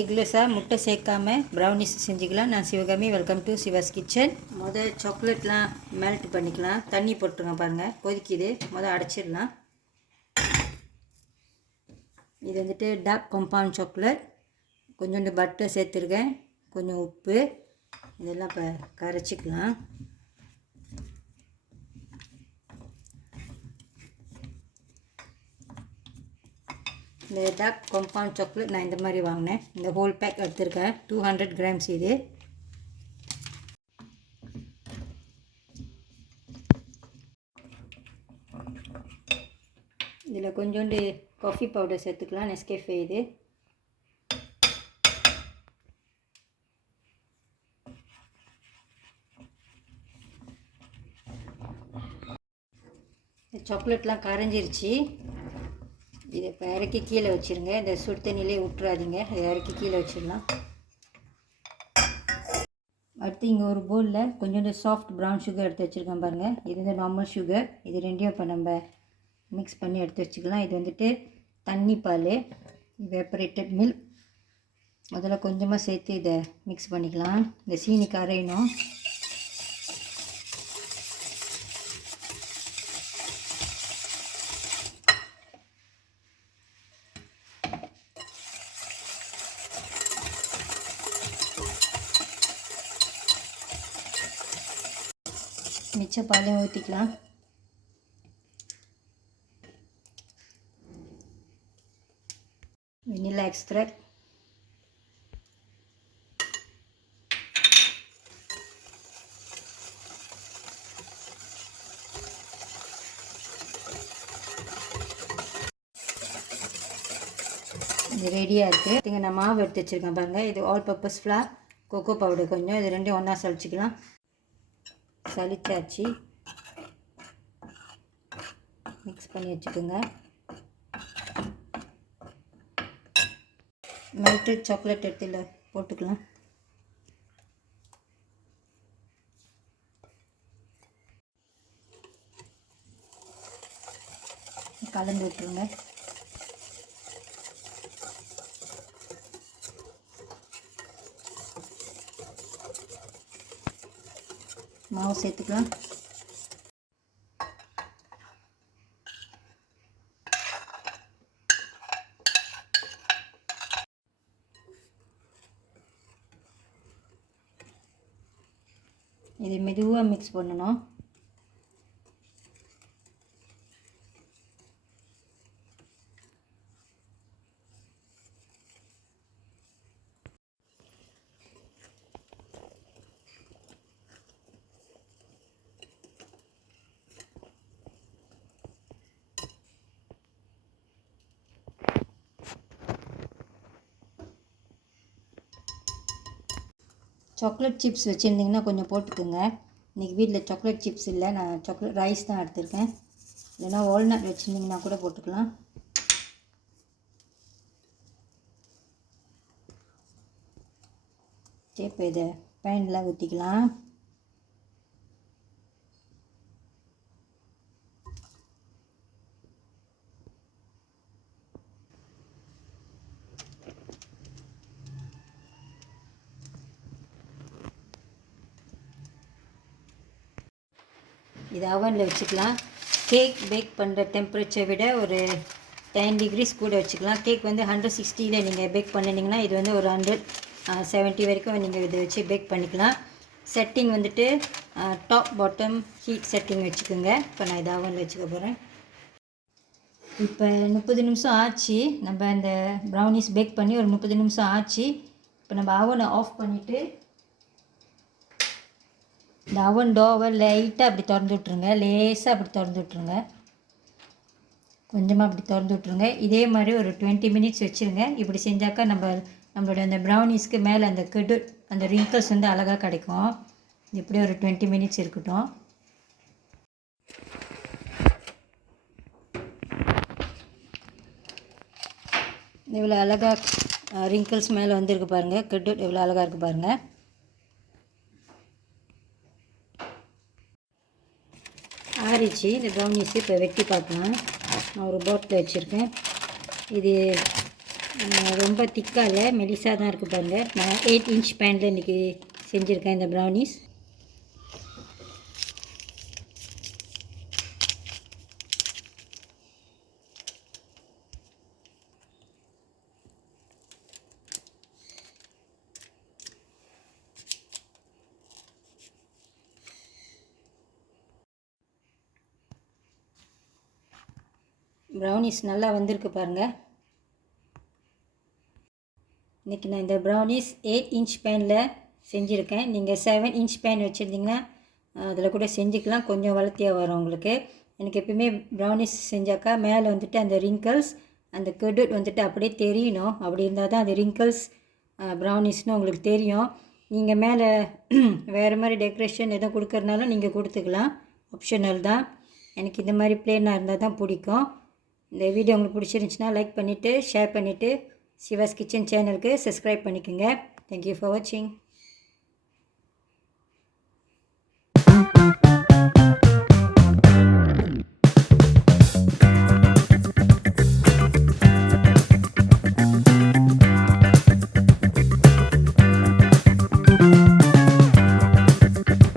எக்லெஸ்ஸாக முட்டை சேர்க்காம ப்ரௌனிஸ் செஞ்சுக்கலாம். நான் Sivakami. Welcome to Siva's kitchen. சாக்லேட்லாம் மெல்ட் பண்ணிக்கலாம். தண்ணி போட்டுருங்க பாருங்கள், கொதிக்குது. அடைச்சிடலாம். இது டார்க் காம்பவுண்ட் சாக்லேட். கொஞ்சோண்டு பட்டர் சேர்த்துருக்கேன், கொஞ்சம் உப்பு. இதெல்லாம் இப்போ கரைச்சிக்கலாம். இந்த டார்க் காம்பவுண்ட் சாக்லேட் நான் இந்த மாதிரி வாங்கினேன். இந்த ஹோல் பேக் எடுத்துருக்கேன். 200 கிராம்ஸ் இது. இதில் கொஞ்சோண்டு காஃபி பவுடர் சேர்த்துக்கலாம். நெஸ்கேஃபே இது. சாக்லேட்லாம் கரைஞ்சிருச்சு. இதை இப்போ இறக்கி கீழே வச்சுருங்க. இந்த சுடு தண்ணியிலே விட்டுறாதீங்க. இதை இறக்கி கீழே வச்சிடலாம். அடுத்து இங்கே ஒரு பவுலில் கொஞ்சோண்டு சாஃப்ட் ப்ரௌன் சுகர் எடுத்து வச்சுருக்கேன் பாருங்கள். இது நார்மல் சுகர். இது ரெண்டையும் இப்போ நம்ம மிக்ஸ் பண்ணி எடுத்து வச்சுக்கலாம். இது தண்ணி பால், எவாப்பரேட்டட் மில்க். முதல்ல கொஞ்சமாக சேர்த்து இதை மிக்ஸ் பண்ணிக்கலாம். இந்த சீனி கரையணும். மிச்ச பாலையும் ஊற்றிக்கலாம். வெனிலா எக்ஸ்ட்ராக்ட், இது ரெடியாக இருக்குது. இங்கே நான் மாவு எடுத்து வச்சுருக்கேன் பாருங்கள். இது all purpose flower, cocoa powder கொஞ்சம். இது ரெண்டையும் ஒன்றா சளிச்சிக்கலாம். சளிச்சாச்சு. மிக்ஸ் பண்ணி வச்சுக்கோங்க. மெல்டட் சாக்லேட் எடுத்து போட்டுக்கலாம். கலந்து விட்டுருங்க. மாவு சேர்த்துக்கலாம். இது மெதுவாக மிக்ஸ் பண்ணணும். சாக்லேட் சிப்ஸ் வச்சுருந்திங்கன்னா கொஞ்சம் போட்டுக்கோங்க. இன்றைக்கி வீட்டில் சாக்லேட் சிப்ஸ் இல்லை, நான் சாக்லேட் ரைஸ் தான் எடுத்திருக்கேன். இல்லைனா வால்நட் வச்சுருந்திங்கன்னா கூட போட்டுக்கலாம். இப்போ இதை பேனில் ஊற்றிக்கலாம். இது அவனில் வச்சுக்கலாம். கேக் பேக் பண்ணுற டெம்பரேச்சரை விட ஒரு 10 டிகிரிஸ் கூட வச்சுக்கலாம். கேக் 160 நீங்கள் பேக் பண்ணிங்கன்னா இது ஒரு 170 வரைக்கும் நீங்கள் இதை வச்சு பேக் பண்ணிக்கலாம். Setting top bottom heat setting வச்சுக்கோங்க. இப்போ நான் இதை அவனில் வச்சுக்க போகிறேன். இப்போ 30 நிமிஷம் ஆச்சு. நம்ம இந்த ப்ரௌனிஸ் பேக் பண்ணி ஒரு 30 நிமிஷம் ஆச்சு. இப்போ நம்ம அவனை ஆஃப் பண்ணிவிட்டு இந்த அவன் டோவை லைட்டாக அப்படி திறந்து விட்ருங்க. லேசாக அப்படி திறந்து விட்ருங்க. கொஞ்சமாக அப்படி திறந்து விட்ருங்க. இதே மாதிரி ஒரு 20 மினிட்ஸ் வச்சுருங்க. இப்படி செஞ்சாக்கா நம்மளோட அந்த ப்ரௌனிஸ்க்கு மேலே அந்த கெடு அந்த ரிங்கிள்ஸ் அழகாக கிடைக்கும். இப்படி ஒரு 20 மினிட்ஸ் இருக்கட்டும். இவ்வளோ அழகாக ரிங்கிள்ஸ் மேலே வந்திருக்கு பாருங்கள். கெடு எவ்வளோ அழகாக இருக்குது பாருங்கள். ஆறிச்சு. இந்த ப்ரௌனிஸு இப்போ வெட்டி பார்க்கலாம். நான் ஒரு பாட்டில் வச்சுருக்கேன். இது ரொம்ப திக்காக இல்லை, மெலிசாக தான் இருக்குது பாருங்கள். நான் 8 இன்ச் பேனில் இன்றைக்கி செஞ்சுருக்கேன் இந்த ப்ரௌனிஸ். ப்ரௌனிஸ் நல்லா வந்திருக்கு பாருங்கள். இன்றைக்கி நான் இந்த ப்ரௌனிஸ் 8 இன்ச் பேனில் செஞ்சுருக்கேன். நீங்கள் 7 இன்ச் பேன் வச்சுருந்தீங்கன்னா அதில் கூட செஞ்சுக்கலாம், கொஞ்சம் வளர்த்தியாக வரும் உங்களுக்கு. எனக்கு எப்பயுமே ப்ரௌனிஸ் செஞ்சாக்கா மேலே வந்துட்டு அந்த ரிங்கிள்ஸ், அந்த கெடுட் வந்துட்டு அப்படியே தெரியணும். அப்படி இருந்தால் தான் அந்த ரிங்கிள்ஸ் ப்ரௌனிஸ்னு உங்களுக்கு தெரியும். நீங்கள் மேலே வேறு மாதிரி டெக்கரேஷன் எதுவும் கொடுக்கறனாலும் நீங்கள் கொடுத்துக்கலாம், ஆப்ஷனல் தான். எனக்கு இந்த மாதிரி ப்ளேனாக இருந்தால் தான் பிடிக்கும். இந்த வீடியோ உங்களுக்கு பிடிச்சிருந்துச்சுன்னா லைக் பண்ணிவிட்டு ஷேர் பண்ணிவிட்டு சிவாஸ் கிச்சன் சேனலுக்கு சப்ஸ்கிரைப் பண்ணிக்கோங்க. தேங்க்யூ ஃபார் வாட்சிங்.